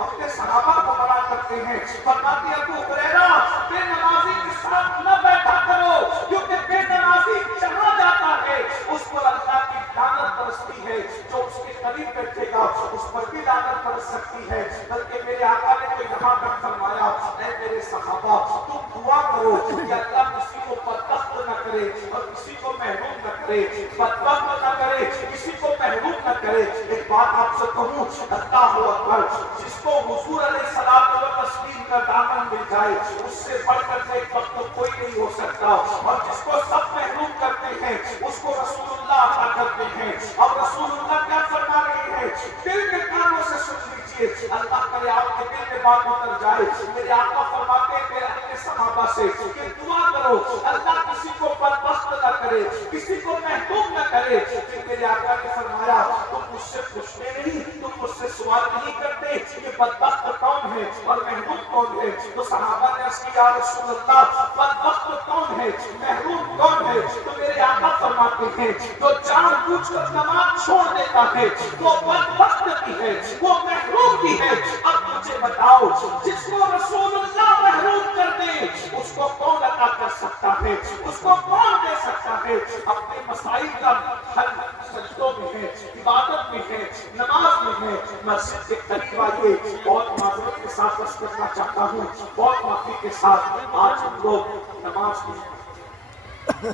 اپنے صحابہ کو منع کرتے ہیں، فرماتے ہیں ابو ہریرہ بے نمازی کے ساتھ نہ بیٹھا کرو، کیونکہ بے نمازی جہاں جاتا ہے اس پر اللہ کی لعنت برستی ہے، جو اس کے قریب بیٹھے گا اس پر بھی لعنت برس سکتی ہے۔ بلکہ میرے آقا نے تو یہاں تک فرمایا اے میرے صحابہ تم دعا کرو کہ اللہ کسی کو بدبخت نہ کرے اور کسی کو محروم نہ کرے، بدبخت نہ کرے کسی کو محروم نہ کرے۔ ایک بات آپ سے کہوں، اللہ اکبر، جس کو حضور علیہ الصلوۃ والتسلیم کا دامن مل جائے اس سے بڑھ کر ایک وقت تو کوئی نہیں ہو سکتا، اور جس کو سب محروم کرتے ہیں اس کو رسول اللہ عطا کرتے ہیں۔ اور رسول اللہ کیا فرما رہے ہیں؟ دل کے کانوں سے سن لیجیے، اللہ کرے آپ کے دل میں بات اتر جائے۔ میرے آقا فرماتے ہیں اپنے صحابہ سے کہ دعا کرو اللہ کسی کو بدبخت نہ کرے، کسی کو محروم نہ کرے۔ پھر میرے آقا نے فرمایا تم مجھ سے پوچھتے نہیں، تم مجھ سے سوال نہیں کرتے کہ بدبخت کون ہے اور محروم کون ہے؟ تو صحابہ نے عرض کیا یا رسول اللہ بدبخت کون ہے، محروم کون ہے؟ تو میرے آقا فرماتے ہیں جو جان بوجھ کر نماز چھوڑ دیتا ہے وہ بدبخت بھی ہے، وہ محروم بھی ہے۔ اب مجھے بتاؤ جس کو رسول اللہ محروم کر دے اس کو کون عطا کر سکتا ہے، اس کو کون دے سکتا ہے؟ اپنے مسائل کا حل سجدوں میں ہے، عبادت میں ہے، نماز میں ہے۔ مسجد کے قریب آئیے، بہت معذرت کے ساتھ بس کرنا چاہتا ہوں، بہت معافی کے ساتھ۔ آج ہم لوگ نماز میں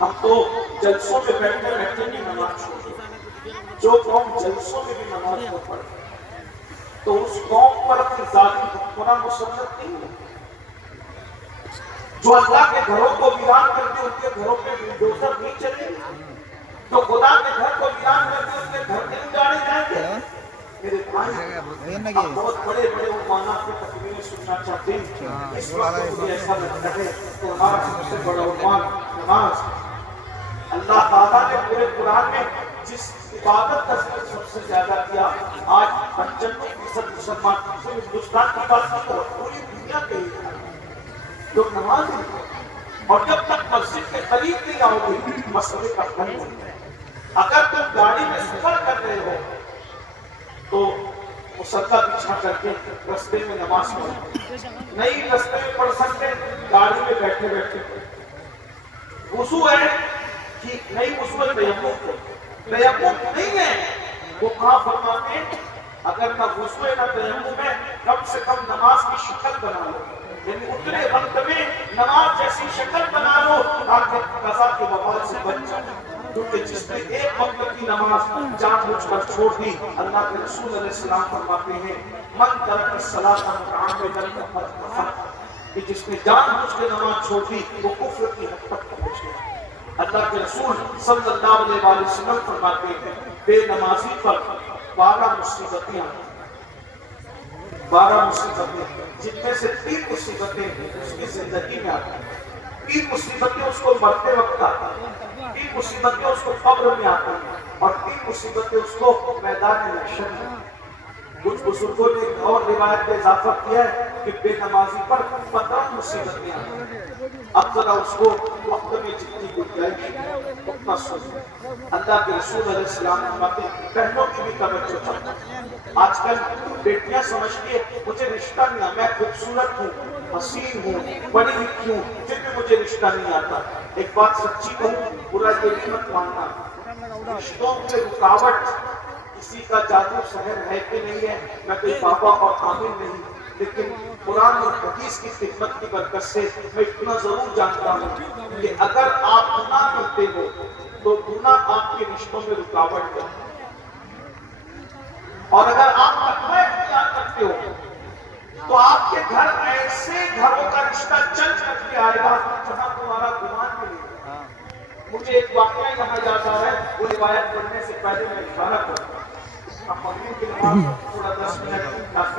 ہم تو جلسوں میں بیٹھتے بیٹھتے بھی نماز چھوڑتے ہیں۔ جو قوم جلسوں میں بھی نماز نہ پڑھے تو اس قوم پر اپنی ذاتی حکمراں مسلط نہیں ہے۔ جو اللہ کے گھروں کو ویران کر کے ان کے گھروں پہ بلڈوزر نہیں چلے گا، جو خدا کے گھر کو ویران کر کے ان کے گھر نہیں اجاڑے جائیں گے۔ میرے بھائی آپ بہت بڑے بڑے عنوانات کی تکمیل سننا چاہتے ہیں، اس وقت مجھے ایسا لگتا ہے کہ ہمارا سب سے بڑا عنوان نماز۔ اللہ تعالیٰ نے پورے قرآن میں جس عبادت کا ذکر سب سے زیادہ کیا، آج 95% مسلمان صرف ہندوستان کی بات نہیں کرو، پوری دنیا کے لوگ نماز نہیں، اور جب تک مسجد کے قریب نہیں آؤ گے مسئلے کا حل نہیں ہے۔ اگر تم گاڑی میں سفر کر رہے ہو تو مسلح بچھا کر کے رستے میں نماز پڑھو، نہیں رستے میں پڑھ سکتے گاڑی میں بیٹھے بیٹھے۔ وضو ہے ٹھیک، نہیں وضو ہے تیمم نہیں ہے، وہ کہاں فرماتے ہیں اگر نہ وضو ہے نہ تیمم ہے کم سے کم نماز کی شکل بنا لو، یعنی اتنے وقت میں نماز جیسی شکل بنا لو تاکہ قضا کے وبال سے بچ جائے۔ کیونکہ جس نے ایک وقت کی نماز جان بوجھ کر چھوڑ دی، اللہ کے رسول علیہ السلام فرماتے ہیں من ترک الصلاۃ متعمدا فقد کفر، کہ جس نے جان بوجھ کے نماز چھوڑ دی وہ کفر کی حد تک پہنچ گیا۔ اللہ کے رسول صلی اللہ علیہ وآلہ وسلم فرماتے ہیں بے نمازی پر 12 مصیبتیں آتی ہیں، 12 مصیبتیں، جن میں سے 3 مصیبتیں اس کی زندگی میں آتی ہیں، 3 مصیبتیں اس کو مرتے وقت آتی ہیں، 3 مصیبتیں اس کو قبر میں آتی ہیں، اور 3 مصیبتیں اس کو میدان محشر میں آتی ہیں۔ کچھ بزرگوں نے ایک اور روایت میں اضافہ کیا ہے کہ بے نمازی پر 15 مصیبتیں آتی ہیں۔ اب ذرا اس کو وقت میں جتنی گنجائش اتنا سن۔ اللہ کے رسول علیہ السلام فرماتے ہیں بہنوں کی بھی توجہ کرنا۔ آج کل بیٹیاں سمجھتی ہیں مجھے رشتہ نہیں، میں خوبصورت ہوں، حسین ہوں، پڑھی لکھی ہوں، پھر بھی مجھے رشتہ نہیں آتا۔ ایک بات سچی کہوں، برا یہ مت ماننا، رشتوں میں رکاوٹ کسی کا جادو سحر ہے کہ نہیں ہے، میں کوئی بابا اور عامل نہیں، لیکن قرآن اور حدیث کی خدمت کی برکت سے میں اتنا ضرور جانتا ہوں کہ اگر آپ گناہ کرتے ہو تو گناہ آپ کے رشتوں میں رکاوٹ ہے، اور اگر آپ تقوی اختیار کرتے ہو تو آپ کے گھر ایسے گھروں کا رشتہ چل کر کے آئے گا جہاں تمہارا گمان ملے گا۔ مجھے ایک واقعہ یہاں یاد آ رہا ہے، وہ روایت پڑھنے سے پہلے میں اشارہ کروں گا۔ اب مغرب کی نماز تھوڑا 10 منٹ کافی